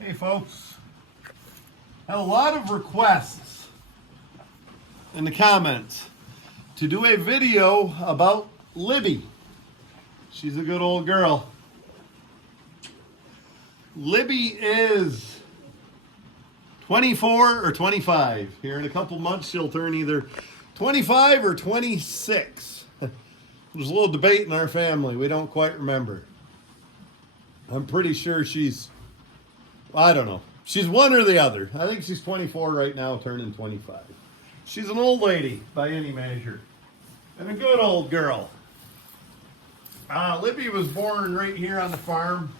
Hey folks, had a lot of requests in the comments to do a video about Libby. She's a good old girl. Libby is 24 or 25. Here in a couple months she'll turn either 25 or 26. There's a little debate in our family. We don't quite remember. I'm pretty sure I don't know. She's one or the other. I think she's 24 right now, turning 25. She's an old lady by any measure. And a good old girl. Libby was born right here on the farm.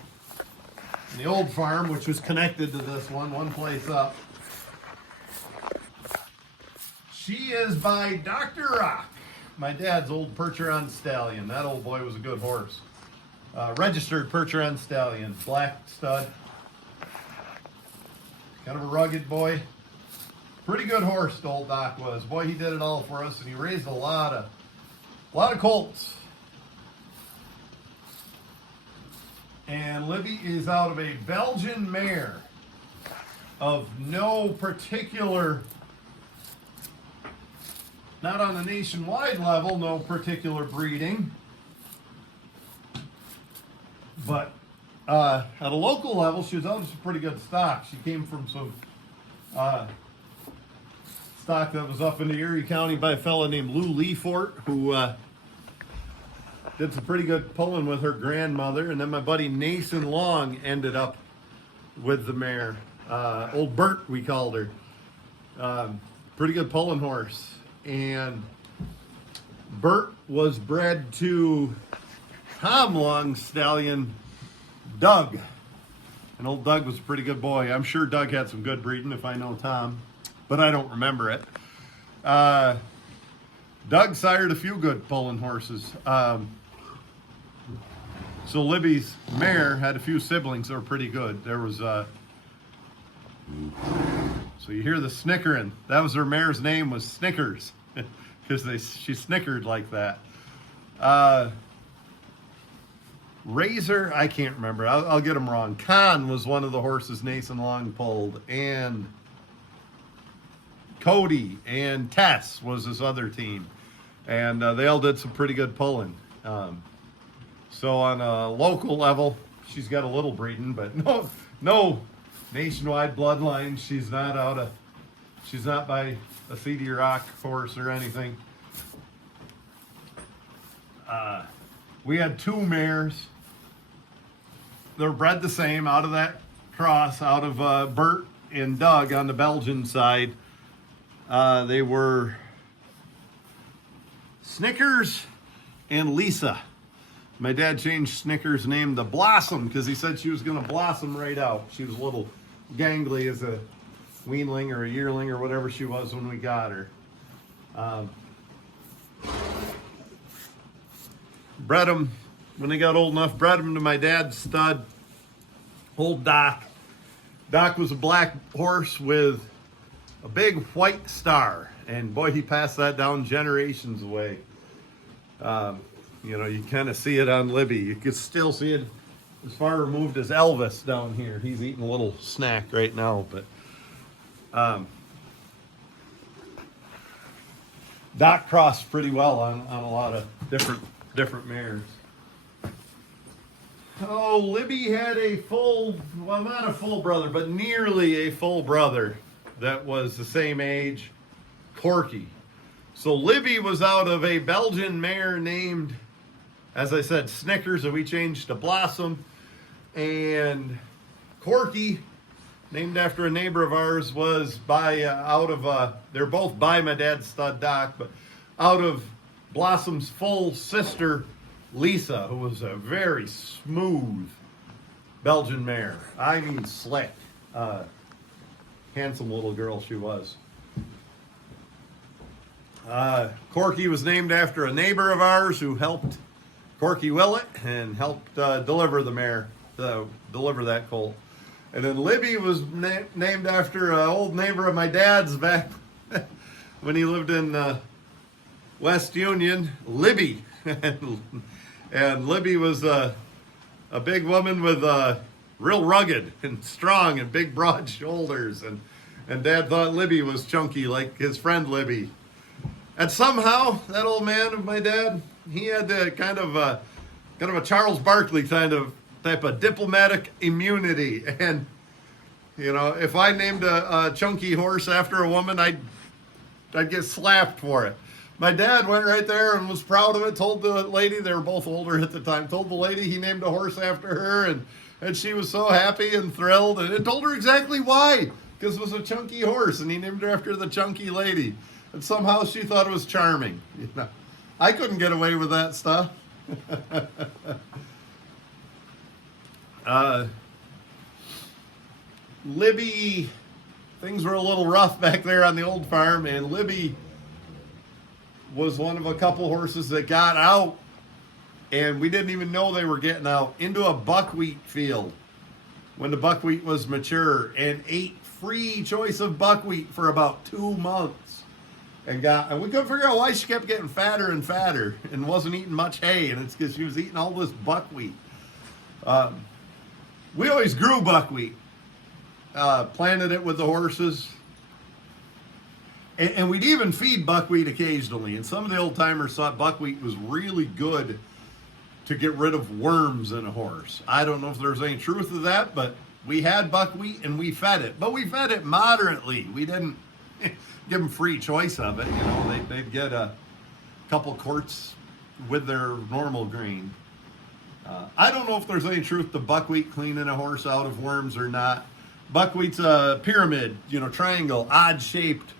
The old farm, which was connected to this one place up. She is by Dr. Rock, my dad's old Percheron stallion. That old boy was a good horse. Registered Percheron stallion, black stud. Kind of a rugged boy. Pretty good horse, old Doc was. Boy, he did it all for us, and he raised a lot of colts. And Libby is out of a Belgian mare of no particular, not on a nationwide level, no particular breeding, but at a local level, she was out of some pretty good stock. She came from some stock that was up in the Erie County by a fella named Lou Leafort, who did some pretty good pulling with her grandmother. And then my buddy Nason Long ended up with the mare. Old Bert, we called her. Pretty good pulling horse. And Bert was bred to Tom Long's stallion, Doug. And old Doug was a pretty good boy. I'm sure Doug had some good breeding if I know Tom, but I don't remember it. Doug sired a few good pulling horses. So Libby's mare had a few siblings that were pretty good. There was, so you hear the snickering. That was her mare's name, was Snickers, because she snickered like that. Razor, I can't remember. I'll get them wrong. Con was one of the horses Nathan Long pulled, and Cody and Tess was his other team, and they all did some pretty good pulling. So on a local level, she's got a little breeding, but no nationwide bloodline. She's not by a CD Rock horse or anything. We had two mares. They're bred the same out of that cross, out of Bert and Doug on the Belgian side. They were Snickers and Lisa. My dad changed Snickers' name to Blossom because he said she was going to blossom right out. She was a little gangly as a weanling or a yearling or whatever she was when we got her. Bred them when they got old enough. Bred them to my dad's stud, old Doc. Doc was a black horse with a big white star, and boy, he passed that down generations away. You kind of see it on Libby. You can still see it as far removed as Elvis down here. He's eating a little snack right now, but Doc crossed pretty well on a lot of different mares. Oh, Libby had not a full brother, but nearly a full brother that was the same age, Corky. So Libby was out of a Belgian mare named, as I said, Snickers, that we changed to Blossom. And Corky, named after a neighbor of ours, was they're both by my dad's stud Doc, but out of Blossom's full sister, Lisa, who was a very smooth Belgian mare. I mean slick. Handsome little girl she was. Corky was named after a neighbor of ours who helped Corky Willett and helped deliver the mare, deliver that colt. And then Libby was named after an old neighbor of my dad's back when he lived in West Union, Libby. And Libby was a big woman with real rugged and strong and big broad shoulders. And Dad thought Libby was chunky like his friend Libby. And somehow that old man of my dad, he had the kind of a Charles Barkley type of diplomatic immunity. And you know, if I named a chunky horse after a woman, I'd get slapped for it. My dad went right there and was proud of it, told the lady, they were both older at the time, told the lady he named a horse after her, and she was so happy and thrilled, and it told her exactly why, because it was a chunky horse, and he named her after the chunky lady. And somehow she thought it was charming. You know, I couldn't get away with that stuff. Libby, things were a little rough back there on the old farm, and Libby was one of a couple horses that got out, and we didn't even know they were getting out, into a buckwheat field when the buckwheat was mature, and ate free choice of buckwheat for about 2 months. And we couldn't figure out why she kept getting fatter and fatter and wasn't eating much hay, and it's because she was eating all this buckwheat. We always grew buckwheat, planted it with the horses. And we'd even feed buckwheat occasionally. And some of the old timers thought buckwheat was really good to get rid of worms in a horse. I don't know if there's any truth to that, but we had buckwheat and we fed it. But we fed it moderately. We didn't give them free choice of it. You know, they'd get a couple quarts with their normal grain. I don't know if there's any truth to buckwheat cleaning a horse out of worms or not. Buckwheat's a pyramid, you know, triangle, odd-shaped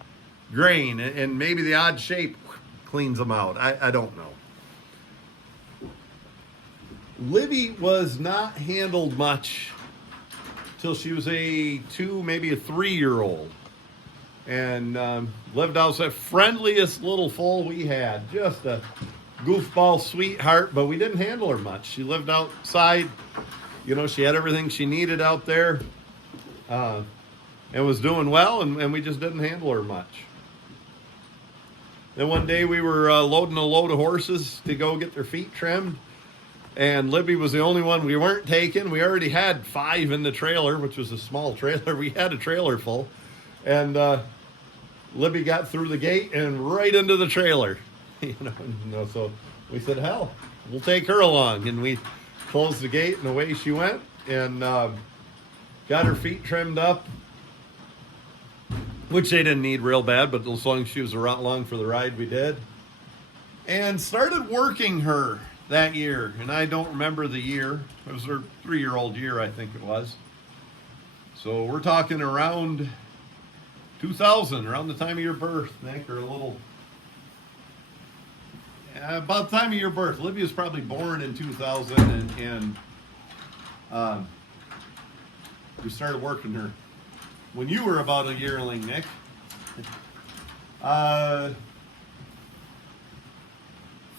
grain, and maybe the odd shape cleans them out. I don't know. Libby was not handled much till she was a 2, maybe a 3-year-old, and lived out the friendliest little foal we had. Just a goofball sweetheart, but we didn't handle her much. She lived outside. You know, she had everything she needed out there, and was doing well, and we just didn't handle her much. Then one day we were loading a load of horses to go get their feet trimmed, and Libby was the only one we weren't taking. We already had 5 in the trailer, which was a small trailer. We had a trailer full, and Libby got through the gate and right into the trailer. So we said, hell, we'll take her along, and we closed the gate, and away she went, and got her feet trimmed up, which they didn't need real bad, but as long as she was along for the ride, we did. And started working her that year, and I don't remember the year. It was her 3-year-old year, I think it was. So we're talking around 2000, around the time of your birth, Nick, or a little... about the time of your birth. Libby was probably born in 2000, and we started working her when you were about a yearling, Nick.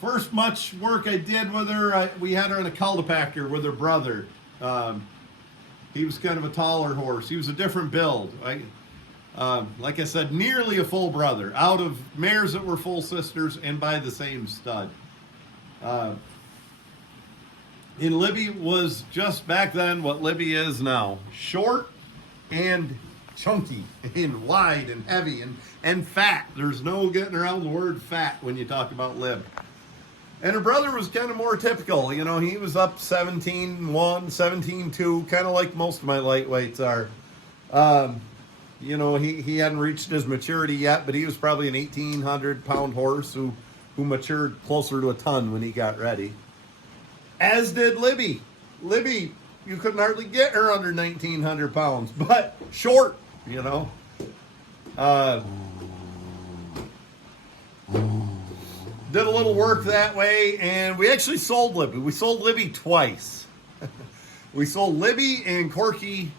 First much work I did with her, we had her in a cul-de-packer with her brother. He was kind of a taller horse. He was a different build. Like I said, nearly a full brother, out of mares that were full sisters and by the same stud. And Libby was just back then what Libby is now. Short and chunky and wide and heavy and fat. There's no getting around the word fat when you talk about Lib. And her brother was kind of more typical. You know, he was up 17-1, 17-2, kind of like most of my lightweights are. You know, he hadn't reached his maturity yet, but he was probably an 1,800-pound horse who matured closer to a ton when he got ready. As did Libby. Libby, you couldn't hardly get her under 1,900 pounds, but short, you know. Did a little work that way, and we actually sold Libby. We sold Libby twice. We sold Libby and Corky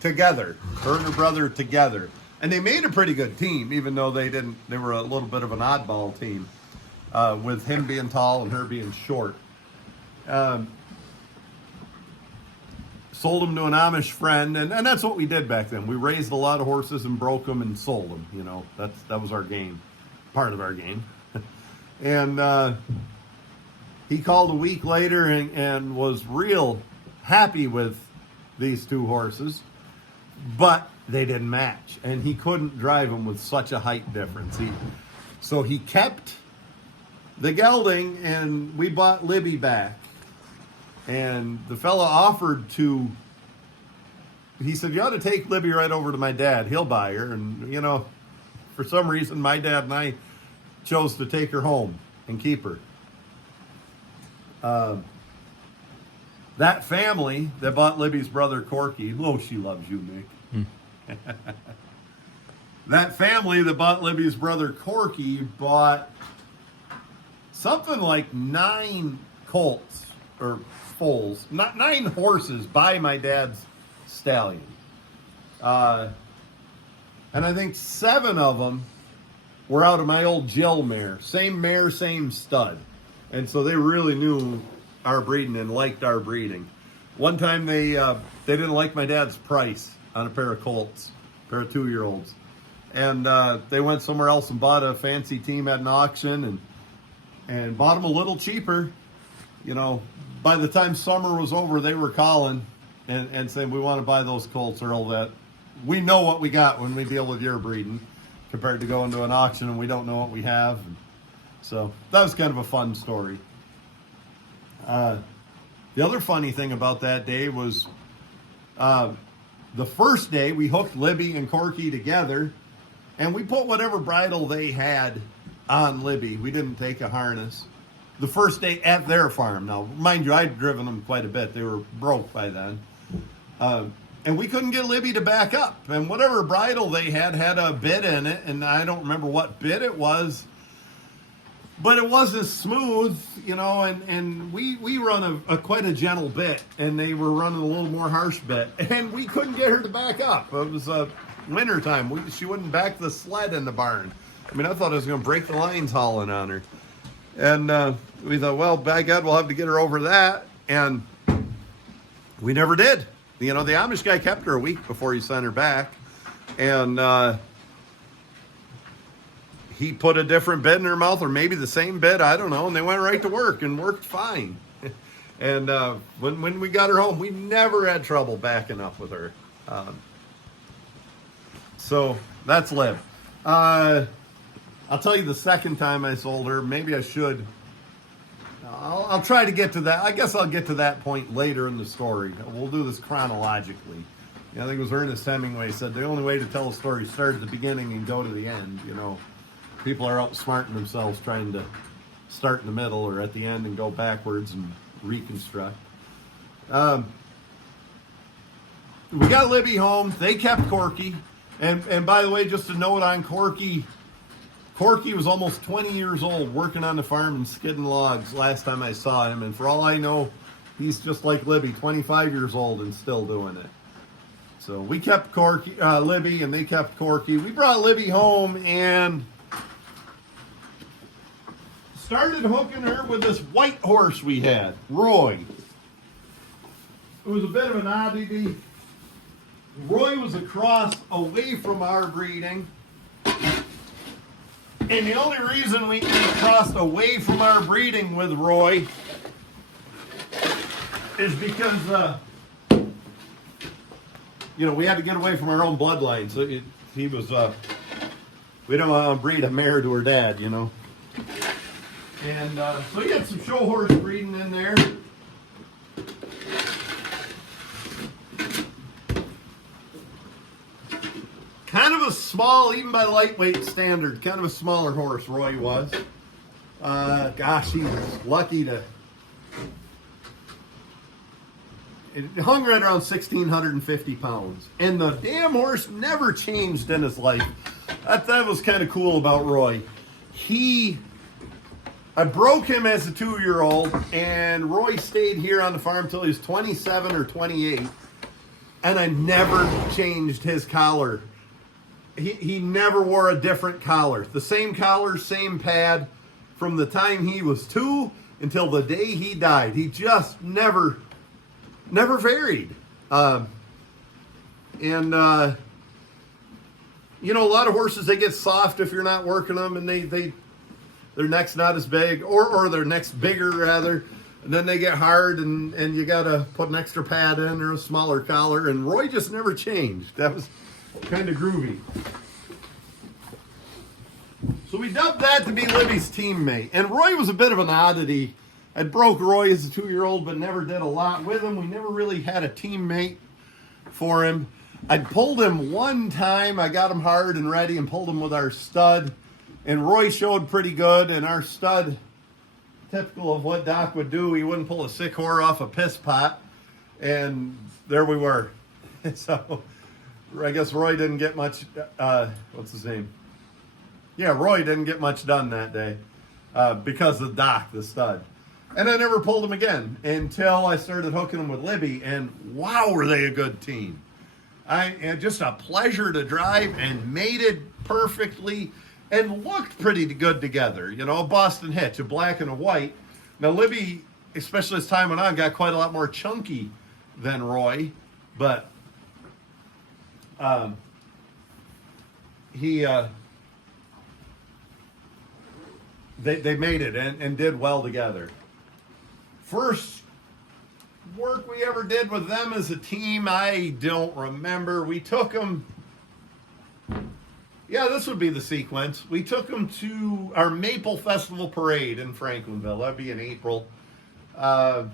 together, her and her brother together. And they made a pretty good team, even though they were a little bit of an oddball team, with him being tall and her being short. Sold them to an Amish friend, and that's what we did back then. We raised a lot of horses and broke them and sold them. You know, that was our game, part of our game. And he called a week later and was real happy with these two horses, but they didn't match, and he couldn't drive them with such a height difference. So he kept the gelding, and we bought Libby back. And the fella offered to, he said, you ought to take Libby right over to my dad. He'll buy her. And, you know, for some reason, my dad and I chose to take her home and keep her. That family that bought Libby's brother Corky, oh, she loves you, Nick. That family that bought Libby's brother Corky bought something like 9 colts or foals, not 9 horses by my dad's stallion. And I think 7 of them were out of my old Jill mare, same stud. And so they really knew our breeding and liked our breeding. One time they didn't like my dad's price on a pair of colts, a pair of 2-year-olds. And they went somewhere else and bought a fancy team at an auction and bought them a little cheaper. You know, by the time summer was over, they were calling and saying, we want to buy those colts, Earl, that we know what we got when we deal with your breeding compared to going to an auction and we don't know what we have. So that was kind of a fun story. The other funny thing about that day was the first day we hooked Libby and Corky together and we put whatever bridle they had on Libby. We didn't take a harness. The first day at their farm. Now, mind you, I'd driven them quite a bit. They were broke by then. And we couldn't get Libby to back up. And whatever bridle they had a bit in it, and I don't remember what bit it was, but it wasn't smooth, you know, and we run a quite a gentle bit, and they were running a little more harsh bit, and we couldn't get her to back up. It was winter time. She wouldn't back the sled in the barn. I mean, I thought I was going to break the lines hauling on her. And we thought, well, by God, we'll have to get her over that. And we never did. You know, the Amish guy kept her a week before he sent her back. And he put a different bit in her mouth, or maybe the same bit, I don't know. And they went right to work and worked fine. And when we got her home, we never had trouble backing up with her. So that's Lib. I'll tell you the second time I sold her. Maybe I should. I'll try to get to that. I guess I'll get to that point later in the story. We'll do this chronologically. I think it was Ernest Hemingway said the only way to tell a story is start at the beginning and go to the end. You know, people are outsmarting themselves trying to start in the middle or at the end and go backwards and reconstruct. We got Libby home. They kept Corky. And by the way, just a note on Corky. Corky was almost 20 years old working on the farm and skidding logs last time I saw him. And for all I know, he's just like Libby, 25 years old and still doing it. So we kept Corky, Libby, and they kept Corky. We brought Libby home and started hooking her with this white horse we had, Roy. It was a bit of an oddity. Roy was a cross away from our breeding. And the only reason we crossed away from our breeding with Roy is because, you know, we had to get away from our own bloodline. So he was, we don't want to breed a mare to her dad, you know. And so he had some show horse breeding in there. Kind of a small, even by lightweight standard, kind of a smaller horse Roy was. Gosh, he was lucky to... It hung right around 1,650 pounds. And the damn horse never changed in his life. That was kind of cool about Roy. I broke him as a 2-year-old, and Roy stayed here on the farm until he was 27 or 28. And I never changed his collar. He never wore a different collar. The same collar, same pad from the time he was 2 until the day he died. He just never varied. You know, a lot of horses, they get soft if you're not working them, and their neck's not as big, or their neck's bigger rather. And then they get hard, and you got to put an extra pad in or a smaller collar. And Roy just never changed. That was kind of groovy. So we dubbed that to be Libby's teammate. And Roy was a bit of an oddity. I broke Roy as a 2-year-old, but never did a lot with him. We never really had a teammate for him. I pulled him one time. I got him hard and ready and pulled him with our stud. And Roy showed pretty good. And our stud, typical of what Doc would do, he wouldn't pull a sick whore off a piss pot. And there we were. So I guess Roy didn't get much, what's his name? Yeah, Roy didn't get much done that day because of Doc, the stud. And I never pulled him again until I started hooking him with Libby. And wow, were they a good team. And just a pleasure to drive and mated perfectly and looked pretty good together. You know, a Boston hitch, a black and a white. Now, Libby, especially as time went on, got quite a lot more chunky than Roy. But they made it and did well together. First work we ever did with them as a team, I don't remember. We took them, yeah, this would be the sequence. We took them to our Maple Festival Parade in Franklinville. That'd be in April. Hooked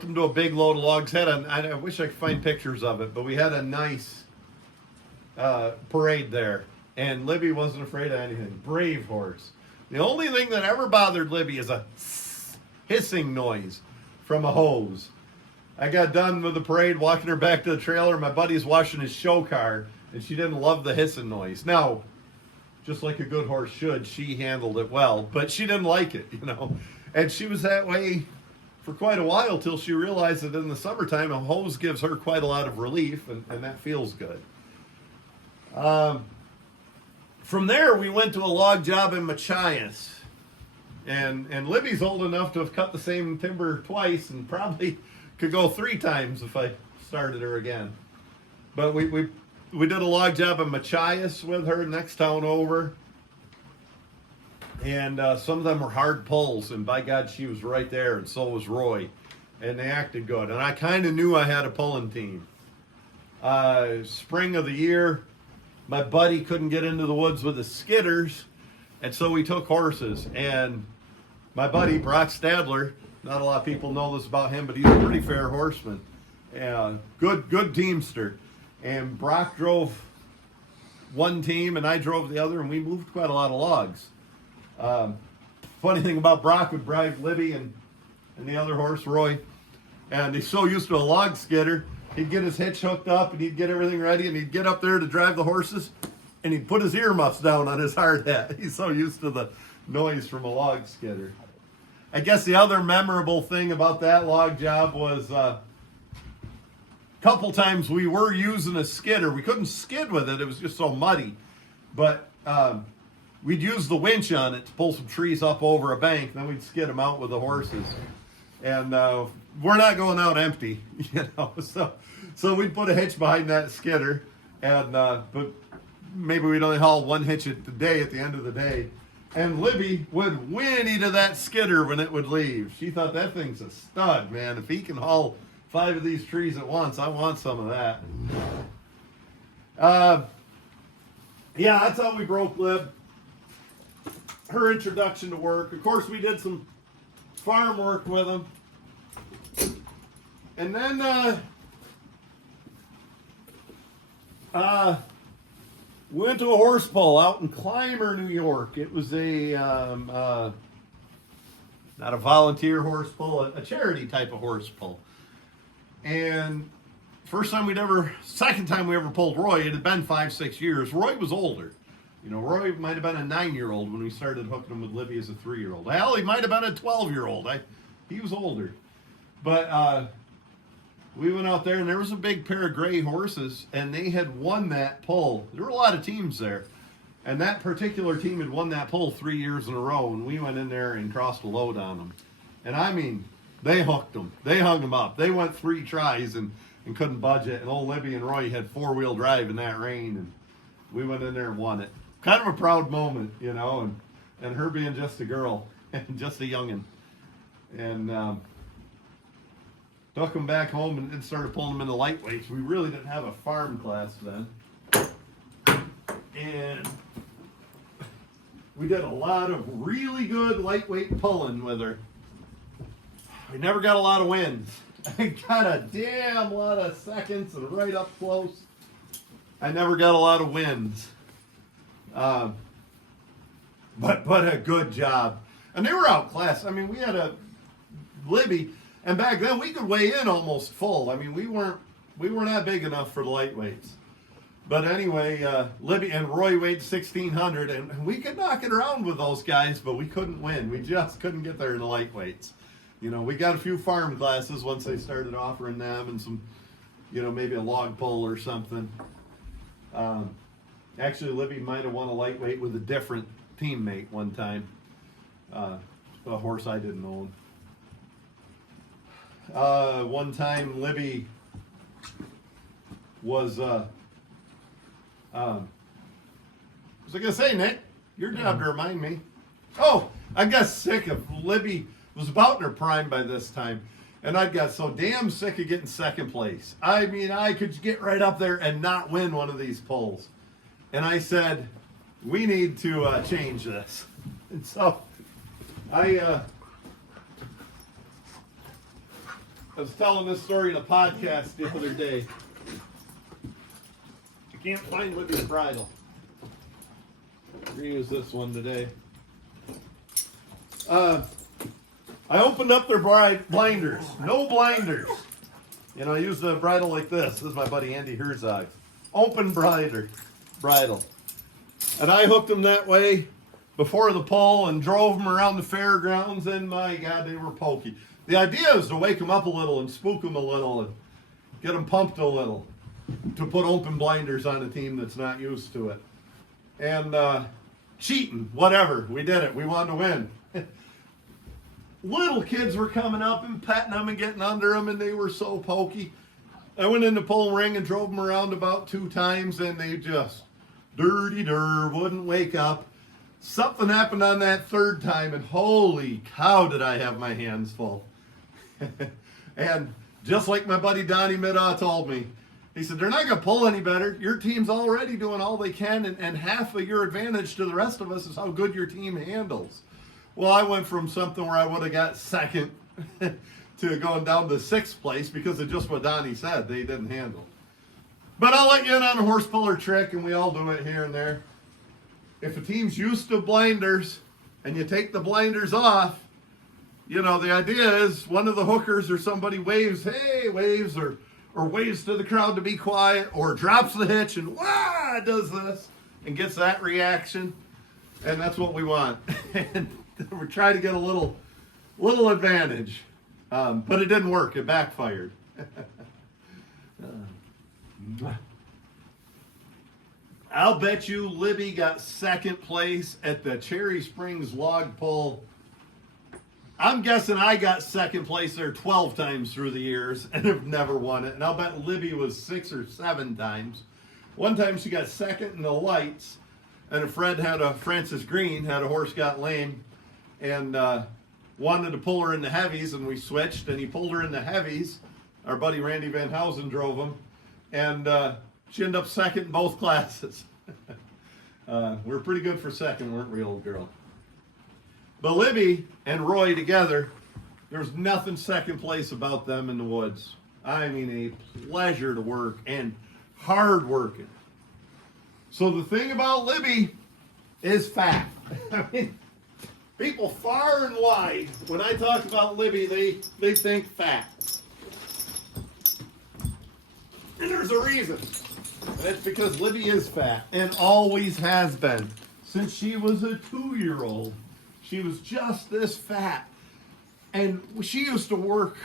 them to a big load of logs. I wish I could find pictures of it, but we had a nice parade there. And Libby wasn't afraid of anything. Brave horse. The only thing that ever bothered Libby is a hissing noise from a hose. I got done with the parade, walking her back to the trailer. My buddy's washing his show car, and she didn't love the hissing noise. Now, just like a good horse should, she handled it well, but she didn't like it, you know. And she was that way for quite a while till she realized that in the summertime, a hose gives her quite a lot of relief, and that feels good. From there, we went to a log job in Machias. And Libby's old enough to have cut the same timber twice and probably could go 3 times if I started her again. But we did a log job in Machias with her, next town over. And some of them were hard pulls, and by God, she was right there, and so was Roy. And they acted good. And I kind of knew I had a pulling team. Spring of the year, my buddy couldn't get into the woods with his skidders, and so we took horses. And my buddy, Brock Stadler, not a lot of people know this about him, but he's a pretty fair horseman. Good teamster. And Brock drove one team, and I drove the other, and we moved quite a lot of logs. Funny thing about Brock would drive Libby and the other horse, Roy, and he's so used to a log skidder, he'd get his hitch hooked up, and he'd get everything ready, and he'd get up there to drive the horses, and he'd put his earmuffs down on his hard hat. He's so used to the noise from a log skidder. I guess the other memorable thing about that log job was a couple times we were using a skidder. We couldn't skid with it. It was just so muddy. But we'd use the winch on it to pull some trees up over a bank. Then we'd skid them out with the horses. And we're not going out empty, you know. So we'd put a hitch behind that skidder. And but maybe we'd only haul one hitch a day at the end of the day. And Libby would whinny to that skidder when it would leave. She thought that thing's a stud, man. If he can haul 5 of these trees at once, I want some of that. Yeah, that's how we broke Lib. Her introduction to work. Of course, we did some farm work with him. And then we went to a horse pull out in Clymer, New York. It was a, not a volunteer horse pull, a charity type of horse pull. And second time we ever pulled Roy, it had been 5-6 years. Roy was older. You know, Roy might have been a 9-year-old when we started hooking him with Libby as a 3-year-old. Hell, he might have been a 12-year-old. He was older. But we went out there, and there was a big pair of gray horses, and they had won that pull. There were a lot of teams there. And that particular team had won that pull 3 years in a row, and we went in there and crossed a load on them. And I mean, they hooked them. They hung them up. They went 3 tries and couldn't budge it. And old Libby and Roy had 4-wheel drive in that rain, and we went in there and won it. Kind of a proud moment, you know, and her being just a girl and just a youngin'. and took them back home and started pulling them into lightweights. We really didn't have a farm class then. And we did a lot of really good lightweight pulling with her. We never got a lot of wins. I got a damn lot of seconds and right up close. I never got a lot of wins. But a good job. And they were outclassed. I mean, we had a Libby, and back then we could weigh in almost full. I mean, we weren't that big enough for the lightweights. But anyway, Libby and Roy weighed 1,600, and we could knock it around with those guys, but we couldn't win. We just couldn't get there in the lightweights. You know, we got a few farm classes once they started offering them, and some, you know, maybe a log pull or something. Actually, Libby might have won a lightweight with a different teammate one time. A horse I didn't own. One time, Libby was, what was I going to say, Nick? Your job to remind me. Oh, I got sick of Libby. Was about in her prime by this time, and I got so damn sick of getting second place. I mean, I could get right up there and not win one of these polls. And I said, we need to change this. And so I was telling this story in a podcast the other day. I can't find Libby's bridle. We're going to use this one today. I opened up their blinders. No blinders. You know, I use the bridle like this. This is my buddy Andy Herzog. Open bridle. And I hooked them that way before the pull and drove them around the fairgrounds, and my God, they were pokey. The idea is to wake them up a little and spook them a little and get them pumped a little to put open blinders on a team that's not used to it. And cheating, whatever. We did it. We wanted to win. Little kids were coming up and petting them and getting under them, and they were so pokey. I went in the pole ring and drove them around about 2 times, and they just wouldn't wake up. Something happened on that 3rd time, and holy cow, did I have my hands full. And just like my buddy Donnie Middaugh told me, he said, they're not going to pull any better. Your team's already doing all they can, and half of your advantage to the rest of us is how good your team handles. Well, I went from something where I would have got second to going down to 6th place because of just what Donnie said. They didn't handle. But I'll let you in on a horse puller trick, and we all do it here and there. If a team's used to blinders and you take the blinders off, you know, the idea is one of the hookers or somebody waves, hey, waves, or waves to the crowd to be quiet, or drops the hitch and wah, does this and gets that reaction. And that's what we want. And we're trying to get a little advantage. But it didn't work. It backfired. I'll bet you Libby got 2nd place at the Cherry Springs log pull. I'm guessing I got 2nd place there 12 times through the years and have never won it. And I'll bet Libby was 6 or 7 times. One time she got 2nd in the lights, and Francis Green had a horse got lame and wanted to pull her in the heavies, and we switched, and he pulled her in the heavies. Our buddy Randy Van Housen drove him, and she ended up 2nd in both classes. We're pretty good for 2nd, weren't we, old girl? But Libby and Roy together, there's nothing 2nd place about them in the woods. I mean, a pleasure to work and hard working. So the thing about Libby is fat. I mean, people far and wide, when I talk about Libby, they think fat. And there's a reason. And it's because Libby is fat and always has been. Since she was a 2-year-old, she was just this fat. And she used to work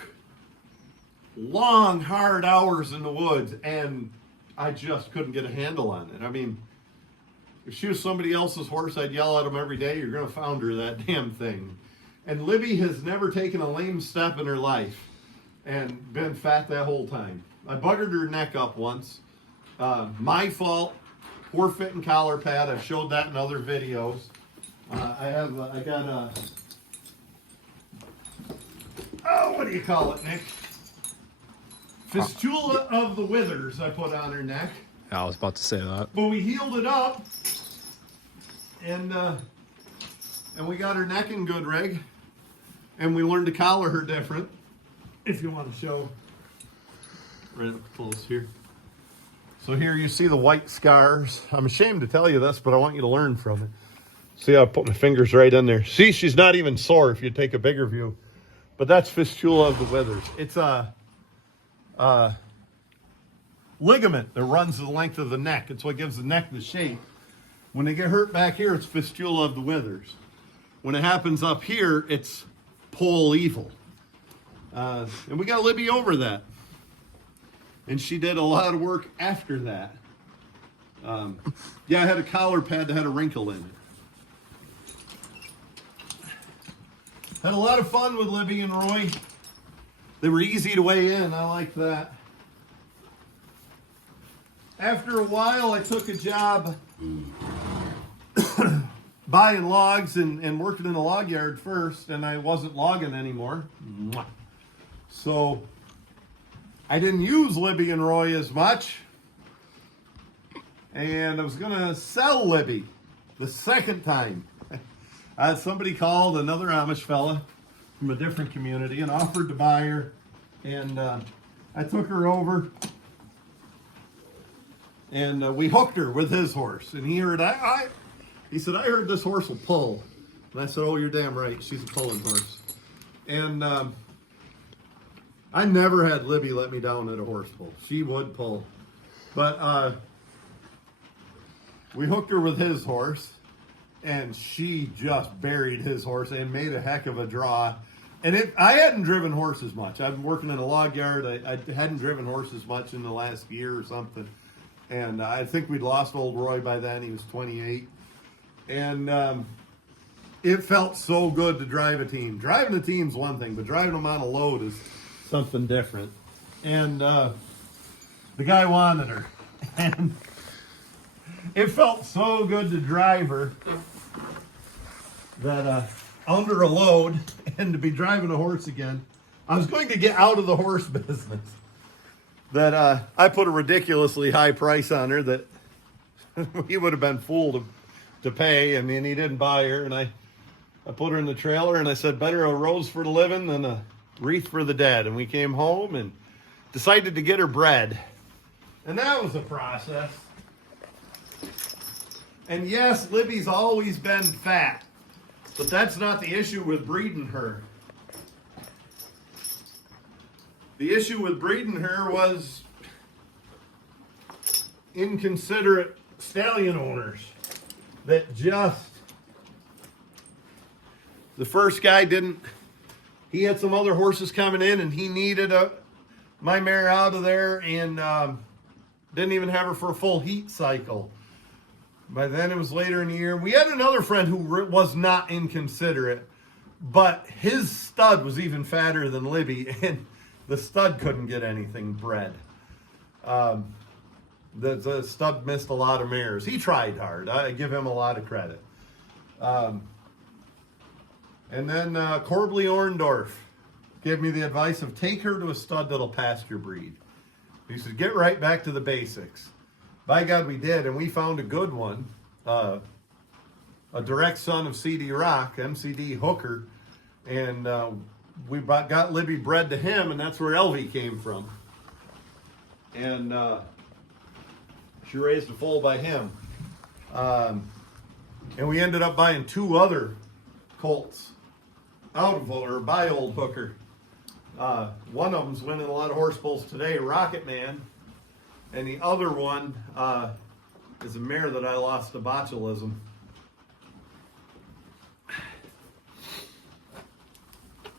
long, hard hours in the woods, and I just couldn't get a handle on it. I mean, if she was somebody else's horse, I'd yell at them every day, you're going to founder that damn thing. And Libby has never taken a lame step in her life and been fat that whole time. I buggered her neck up once. My fault. Poor fit and collar pad. I've showed that in other videos. I got what do you call it, Nick? Fistula of the withers I put on her neck. I was about to say that. But we healed it up, and we got her neck in good rig, and we learned to collar her different. If you want to show, right up close here. So here you see the white scars. I'm ashamed to tell you this, but I want you to learn from it. See how I put my fingers right in there. See, she's not even sore if you take a bigger view. But that's fistula of the withers. It's a ligament that runs the length of the neck. It's what gives the neck the shape. When they get hurt back here, it's fistula of the withers. When it happens up here, it's pole evil. And we got Libby over that. And she did a lot of work after that. Yeah, I had a collar pad that had a wrinkle in it. Had a lot of fun with Libby and Roy. They were easy to weigh in. I liked that. After a while, I took a job buying logs and working in a log yard first, and I wasn't logging anymore. So I didn't use Libby and Roy as much. And I was going to sell Libby the second time. I had somebody called, another Amish fella from a different community, and offered to buy her. And I took her over, and we hooked her with his horse. And he heard, he said, I heard this horse will pull. And I said, oh, you're damn right. She's a pulling horse. And I never had Libby let me down at a horse pull. She would pull. But we hooked her with his horse. And she just buried his horse and made a heck of a draw. And I hadn't driven horses much. I've been working in a log yard. I hadn't driven horses much in the last year or something. And I think we'd lost old Roy by then. He was 28. And it felt so good to drive a team. Driving a team's one thing, but driving them on a load is something different. And the guy wanted her. And it felt so good to drive her that under a load and to be driving a horse again. I was going to get out of the horse business. That I put a ridiculously high price on her that he would have been fooled to pay. I mean, he didn't buy her, and I put her in the trailer, and I said, better a rose for the living than a wreath for the dead. And we came home and decided to get her bred. And that was a process. And yes, Libby's always been fat, but that's not the issue with breeding her. The issue with breeding her was inconsiderate stallion owners that just, the first guy he had some other horses coming in and he needed my mare out of there and didn't even have her for a full heat cycle. By then it was later in the year. We had another friend who was not inconsiderate, but his stud was even fatter than Libby, and the stud couldn't get anything bred. The stud missed a lot of mares. He tried hard. I give him a lot of credit. And then Corbley Orndorff gave me the advice of take her to a stud that'll pasture breed. He said, get right back to the basics. By God, we did, and we found a good one. A direct son of C.D. Rock, MCD Hooker, and we got Libby bred to him, and that's where Elvie came from. And she raised a foal by him. And we ended up buying two other colts by old Hooker. One of them's winning a lot of horse pulls today, Rocket Man. And the other one is a mare that I lost to botulism.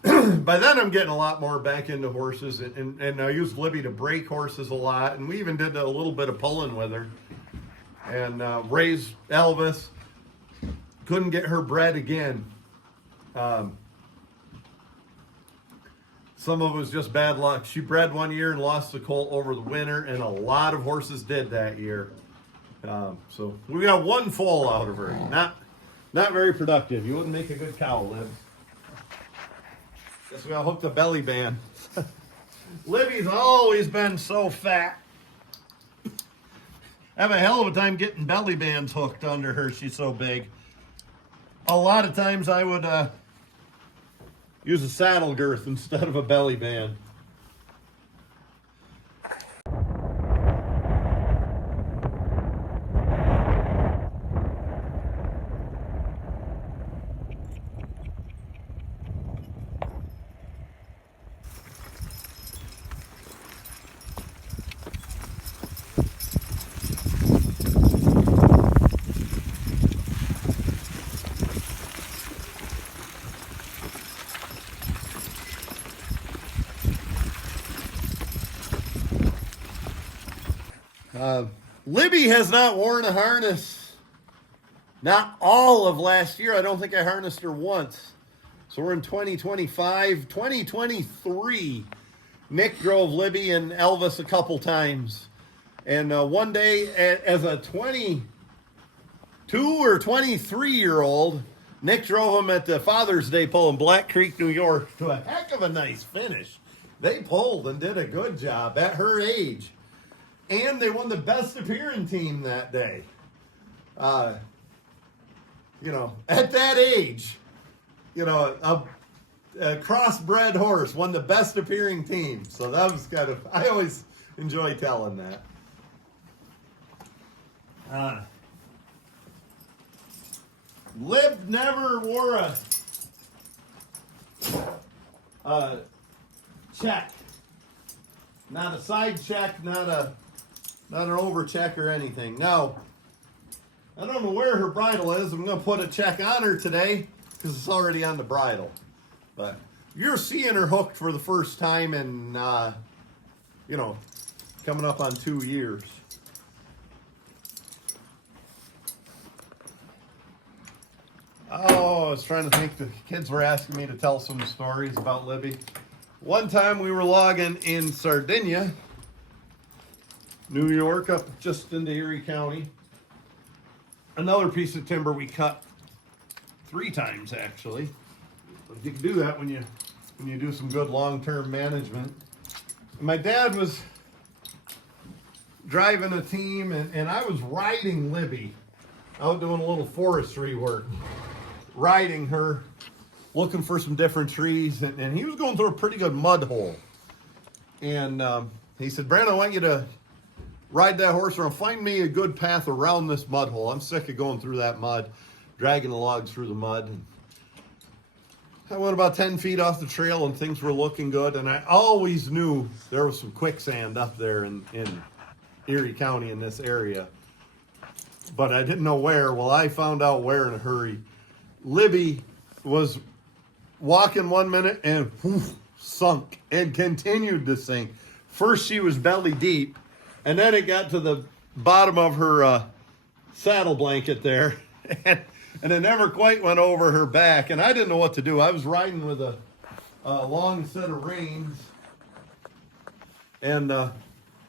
By then I'm getting a lot more back into horses, and I used Libby to break horses a lot, and we even did a little bit of pulling with her. And raised Elvis. Couldn't get her bred again. Some of it was just bad luck. She bred one year and lost the colt over the winter, and a lot of horses did that year. So we got one foal out of her. Not very productive. You wouldn't make a good cow, Liv. Guess we gotta hook the belly band. Libby's always been so fat. I have a hell of a time getting belly bands hooked under her. She's so big. A lot of times I would use a saddle girth instead of a belly band. Libby has not worn a harness. Not all of last year. I don't think I harnessed her once. So we're in 2025. 2023, Nick drove Libby and Elvis a couple times. And one day, as a 22 or 23-year-old, Nick drove him at the Father's Day pull in Black Creek, New York, to a heck of a nice finish. They pulled and did a good job at her age. And they won the best appearing team that day. At that age, a crossbred horse won the best appearing team. So that was I always enjoy telling that. Lib never wore a check. Not a side check, not an over check or anything. Now, I don't know where her bridle is. I'm going to put a check on her today because it's already on the bridle. But you're seeing her hooked for the first time in, coming up on 2 years. Oh, I was trying to think. The kids were asking me to tell some stories about Libby. One time we were logging in Sardinia, New York, up just into Erie County. Another piece of timber we cut 3 times, actually. You can do that when you do some good long-term management. My dad was driving a team, and I was riding Libby out doing a little forestry work, riding her, looking for some different trees, and he was going through a pretty good mud hole. And he said, "Brandon, I want you to ride that horse around, find me a good path around this mud hole. I'm sick of going through that mud, dragging the logs through the mud." And I went about 10 feet off the trail and things were looking good. And I always knew there was some quicksand up there in Erie County in this area. But I didn't know where. Well, I found out where in a hurry. Libby was walking 1 minute and sunk and continued to sink. First she was belly deep, and then it got to the bottom of her saddle blanket there, and it never quite went over her back, and I didn't know what to do. I was riding with a long set of reins, and I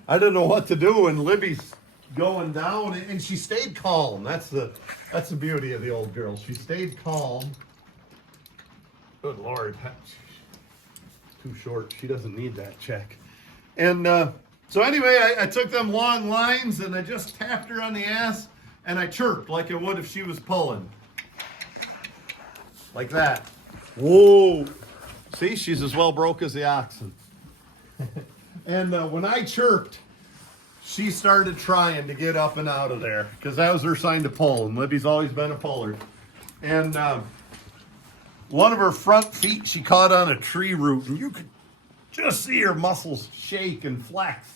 didn't know what to do, and Libby's going down, and she stayed calm. That's the beauty of the old girl. She stayed calm. Good Lord, too short. She doesn't need that check. And so anyway, I took them long lines and I just tapped her on the ass and I chirped like I would if she was pulling. Like that. Whoa. See, she's as well broke as the oxen. And when I chirped, she started trying to get up and out of there because that was her sign to pull. And Libby's always been a puller. And one of her front feet, she caught on a tree root, and you could just see her muscles shake and flex.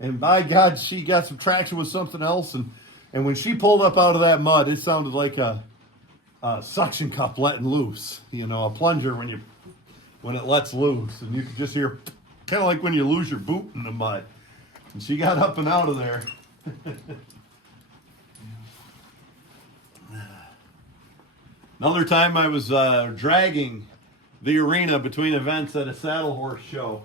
And by God, she got some traction with something else. And when she pulled up out of that mud, it sounded like a suction cup letting loose. A plunger when it lets loose. And you could just hear, kind of like when you lose your boot in the mud. And she got up and out of there. Another time I was dragging the arena between events at a saddle horse show.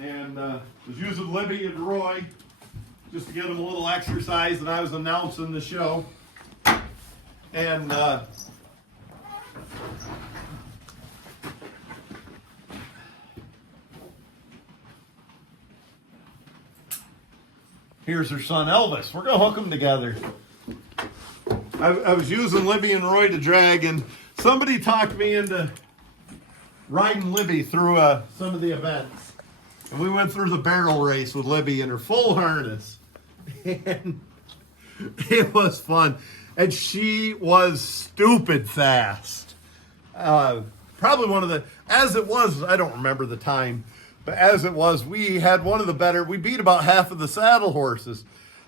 And was using Libby and Roy just to get them a little exercise, and I was announcing the show. And Here's her son Elvis. We're going to hook them together. I was using Libby and Roy to drag, and somebody talked me into riding Libby through some of the events. And we went through the barrel race with Libby in her full harness. And it was fun. And she was stupid fast. Probably one of the, as it was, I don't remember the time, but as it was, we had one of the better, we beat about half of the saddle horses.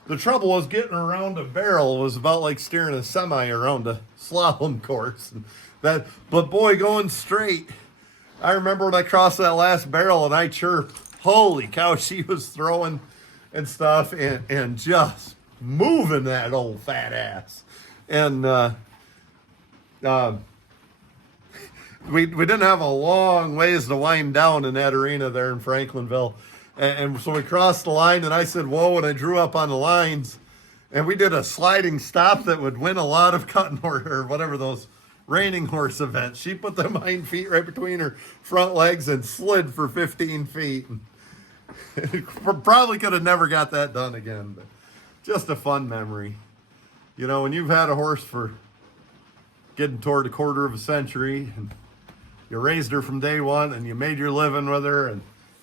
The trouble was getting around a barrel was about like steering a semi around a slalom course. And that, but boy, going straight, I remember when I crossed that last barrel and I chirped, holy cow, she was throwing and stuff and just moving that old fat ass. And we didn't have a long ways to wind down in that arena there in Franklinville. And so we crossed the line, and I said, whoa, and I drew up on the lines. And we did a sliding stop that would win a lot of cutting horse, or whatever those reining horse events. She put them hind feet right between her front legs and slid for 15 feet. Probably could have never got that done again, but just a fun memory. You know, when you've had a horse for getting toward a quarter of a century, and you raised her from day one, and you made your living with her, and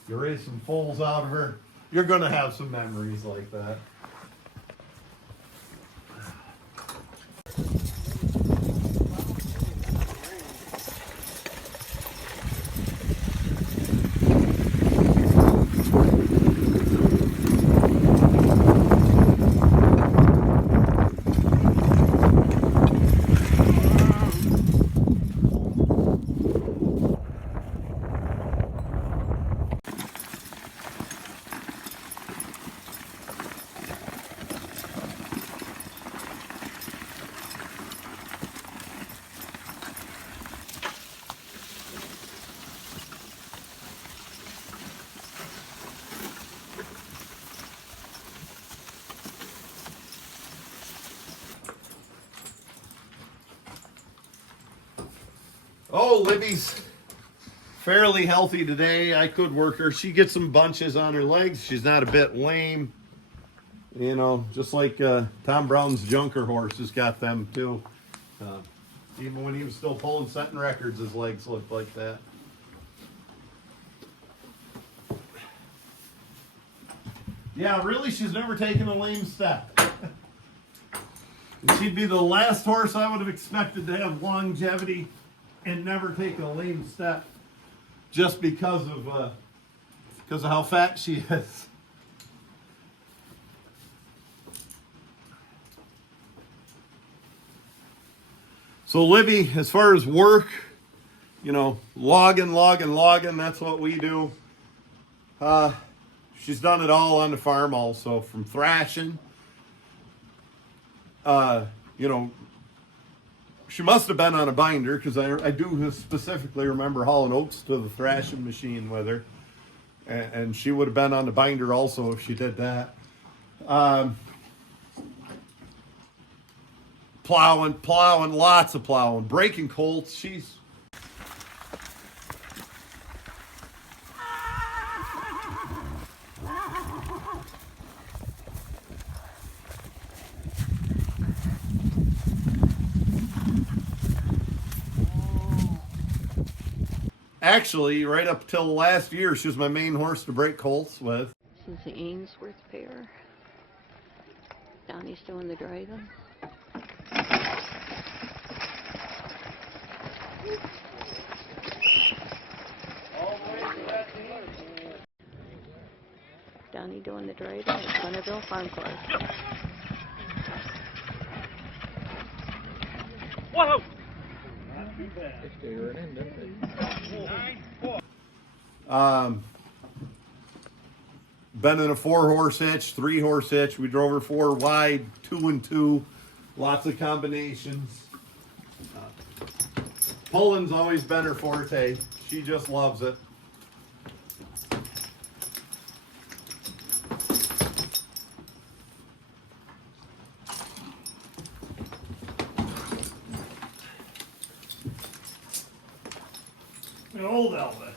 you raised some foals out of her, you're going to have some memories like that. Oh, Libby's fairly healthy today. I could work her. She gets some bunches on her legs. She's not a bit lame. You know, just like Tom Brown's Junker horse has got them too. Even when he was still pulling setting records, his legs looked like that. Yeah, really, she's never taken a lame step. She'd be the last horse I would have expected to have longevity and never take a lame step, just because of how fat she is. So Libby, as far as work, you know, logging, that's what we do. She's done it all on the farm also, from thrashing. You know, she must have been on a binder, because I do specifically remember hauling oats to the thrashing machine with her. And she would have been on the binder also if she did that. Plowing, lots of plowing. Breaking colts, she's... Actually, right up till last year, she was my main horse to break colts with. This is the Ainsworth pair. Donnie's doing the driving. Donnie doing the driving at Centerville Farm Club. Whoa! Been in a 4-horse hitch, 3-horse hitch. We drove her 4 wide, 2 and 2. Lots of combinations. Pulling's always been her forte. She just loves it. Old Elvis.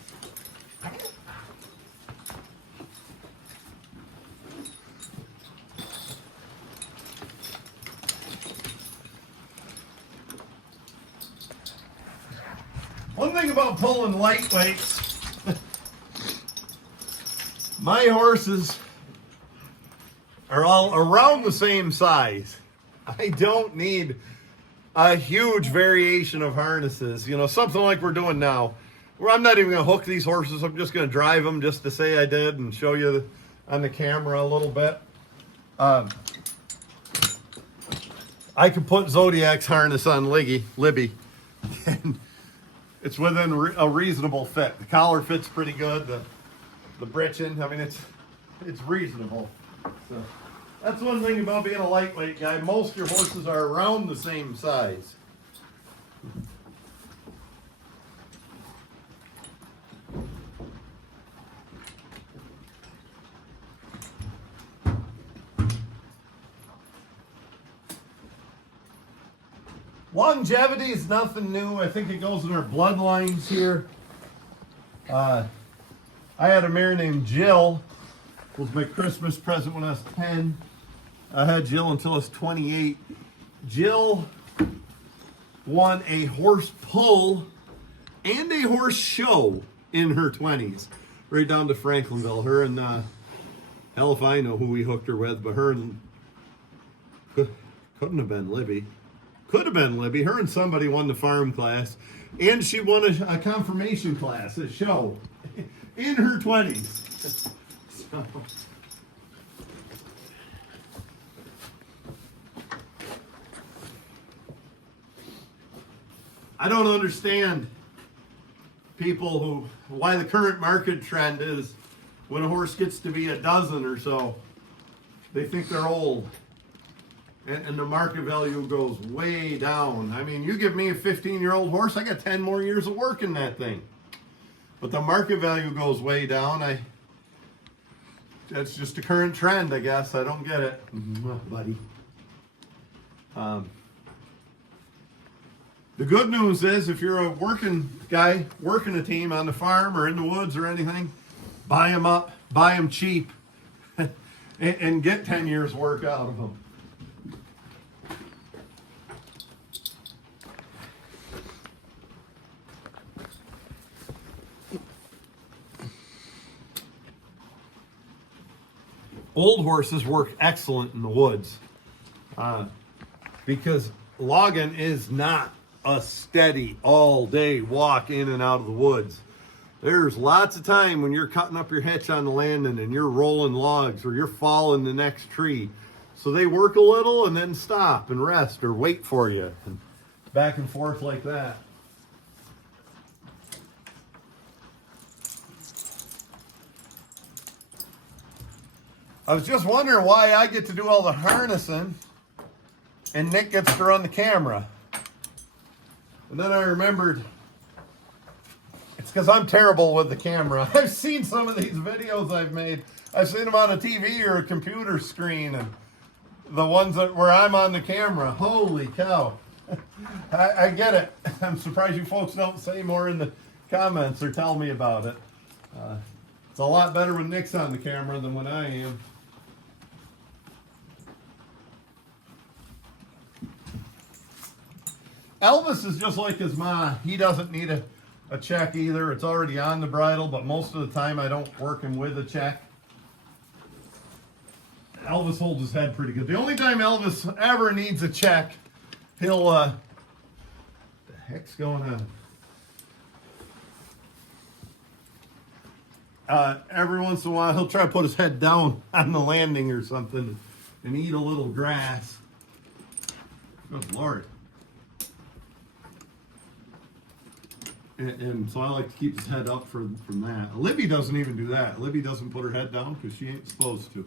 One thing about pulling lightweights, my horses are all around the same size. I don't need a huge variation of harnesses. You know, something like we're doing now, where I'm not even going to hook these horses. I'm just going to drive them just to say I did and show you on the camera a little bit. I could put Zodiac's harness on Libby, and it's within a reasonable fit. The collar fits pretty good. The britching, I mean, it's reasonable. So that's one thing about being a lightweight guy. Most of your horses are around the same size. Longevity is nothing new. I think it goes in our bloodlines here. I had a mare named Jill. It was my Christmas present when I was 10. I had Jill until I was 28. Jill won a horse pull and a horse show in her 20s, right down to Franklinville. Her and, hell if I know who we hooked her with, but her and, couldn't have been Libby. Could have been Libby. Her and somebody won the farm class, and she won a confirmation class, a show, in her 20s. So. I don't understand why the current market trend is when a horse gets to be a dozen or so, they think they're old. And the market value goes way down. I mean, you give me a 15-year-old horse, I got 10 more years of work in that thing. But the market value goes way down. That's just a current trend, I guess. I don't get it, buddy. The good news is, if you're a working guy, working a team on the farm or in the woods or anything, buy them up, buy them cheap, and get 10 years work out of them. Old horses work excellent in the woods because logging is not a steady all day walk in and out of the woods. There's lots of time when you're cutting up your hitch on the landing and you're rolling logs or you're falling the next tree. So they work a little and then stop and rest or wait for you, and back and forth like that. I was just wondering why I get to do all the harnessing and Nick gets to run the camera. And then I remembered it's because I'm terrible with the camera. I've seen some of these videos I've made. I've seen them on a TV or a computer screen, and the ones where I'm on the camera. Holy cow. I get it. I'm surprised you folks don't say more in the comments or tell me about it. It's a lot better when Nick's on the camera than when I am. Elvis is just like his ma. He doesn't need a check either. It's already on the bridle, but most of the time I don't work him with a check. Elvis holds his head pretty good. The only time Elvis ever needs a check, he'll, what the heck's going on? Every once in a while, he'll try to put his head down on the landing or something and eat a little grass. Good Lord. And so I like to keep his head up from that. Libby doesn't even do that. Libby doesn't put her head down because she ain't supposed to.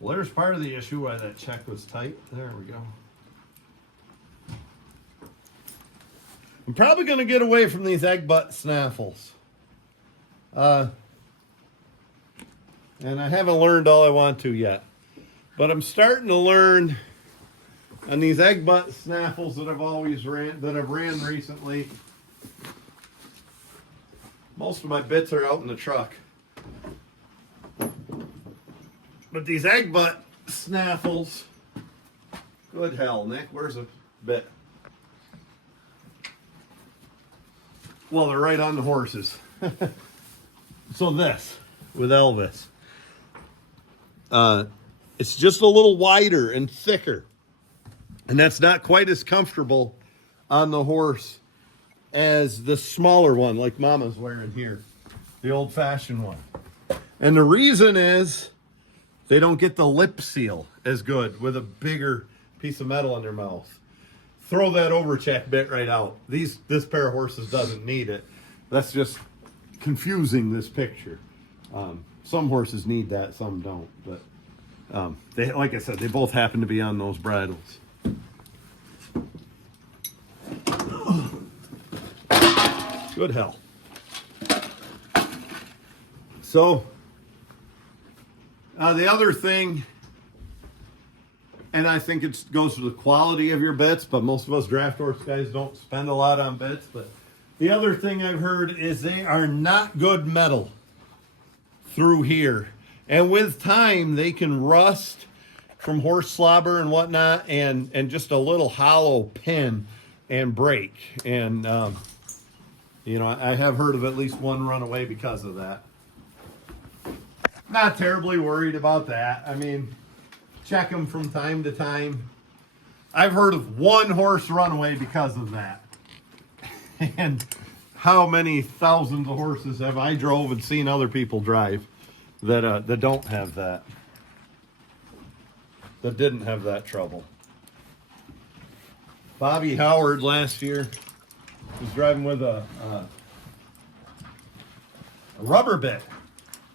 Well, there's part of the issue why that check was tight. There we go. I'm probably going to get away from these egg butt snaffles. And I haven't learned all I want to yet. But I'm starting to learn on these egg butt snaffles that I've ran recently. Most of my bits are out in the truck. But these egg butt snaffles, good hell, Nick, where's a bit? Well, they're right on the horses. So this, with Elvis, it's just a little wider and thicker. And that's not quite as comfortable on the horse as the smaller one like Mama's wearing here, the old-fashioned one. And the reason is they don't get the lip seal as good with a bigger piece of metal in their mouth. Throw that overcheck bit right out. This pair of horses doesn't need it. That's just confusing this picture. Some horses need that, some don't. But they, like I said, they both happen to be on those bridles. Good hell. So, the other thing, and I think it goes to the quality of your bits, but most of us draft horse guys don't spend a lot on bits. But the other thing I've heard is they are not good metal through here. And with time, they can rust from horse slobber and whatnot, and just a little hollow pin and break. And, you know, I have heard of at least one runaway because of that. Not terribly worried about that. I mean, check them from time to time. I've heard of one horse runaway because of that. And how many thousands of horses have I drove and seen other people drive that don't have that, that didn't have that trouble. Bobby Howard last year was driving with a rubber bit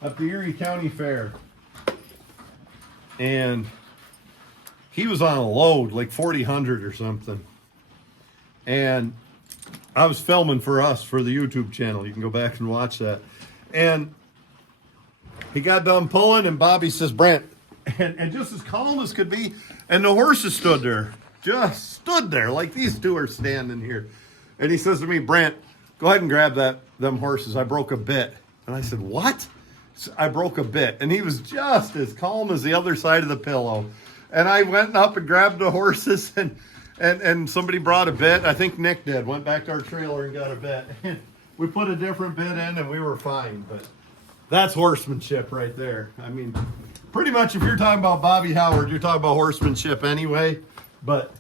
up the Erie County Fair, and he was on a load like 4,000 or something, and I was filming for us for the YouTube channel. You can go back and watch that. And he got done pulling, and Bobby says, Brent, and just as calm as could be, and the horses stood there, just stood there like these two are standing here. And he says to me, Brent, go ahead and grab them horses. I broke a bit. And I said, what? I broke a bit. And he was just as calm as the other side of the pillow. And I went up and grabbed the horses, and somebody brought a bit. I think Nick did. Went back to our trailer and got a bit. We put a different bit in, and we were fine. But that's horsemanship right there. I mean, pretty much if you're talking about Bobby Howard, you're talking about horsemanship anyway. But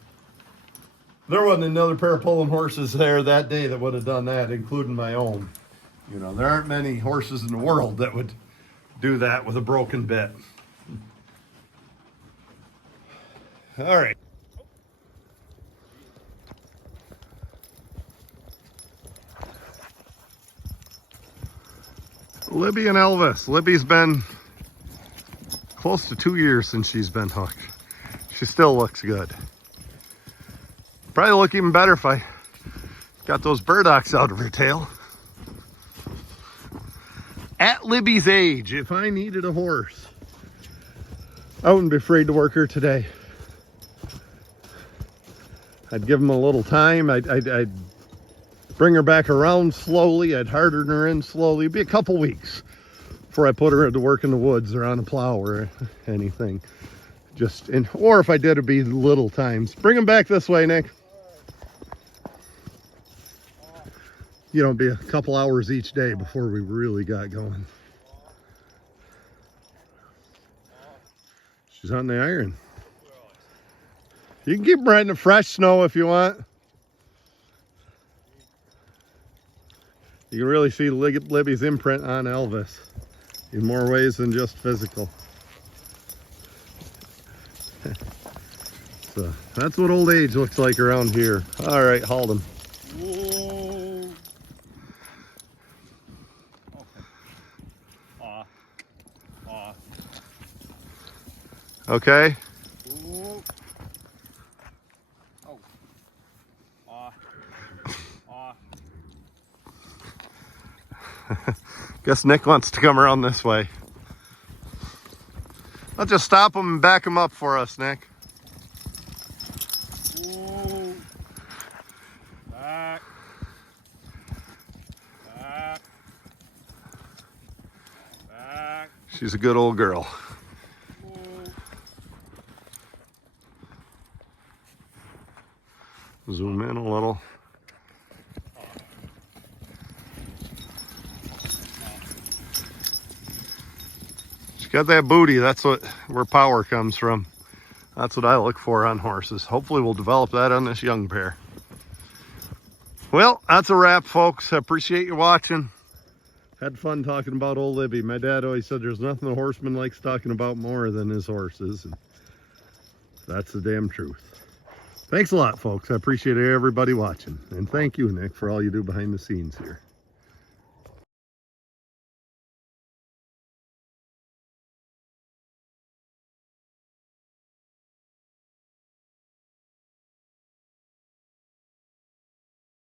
there wasn't another pair of pulling horses there that day that would have done that, including my own. You know, there aren't many horses in the world that would do that with a broken bit. All right. Libby and Elvis. Libby's been close to 2 years since she's been hooked. She still looks good. Probably look even better if I got those burdocks out of her tail. At Libby's age, if I needed a horse, I wouldn't be afraid to work her today. I'd give him a little time. I'd bring her back around slowly. I'd harden her in slowly. It'd be a couple weeks before I put her to work in the woods or on a plow or anything. Or if I did, it'd be little times. Bring him back this way, Nick. You know, it'd be a couple hours each day before we really got going. She's on the iron. You can keep her in the fresh snow if you want. You can really see Libby's imprint on Elvis in more ways than just physical. So that's what old age looks like around here. All right, hauled him. Whoa. Okay. Ooh. Guess Nick wants to come around this way. Let's just stop him and back him up for us, Nick. Ooh. Back. Back. She's a good old girl. Zoom in a little. She got that booty. That's where power comes from. That's what I look for on horses. Hopefully we'll develop that on this young pair. Well, that's a wrap, folks. I appreciate you watching. Had fun talking about old Libby. My dad always said there's nothing a horseman likes talking about more than his horses. And that's the damn truth. Thanks a lot, folks. I appreciate everybody watching. And thank you, Nick, for all you do behind the scenes here.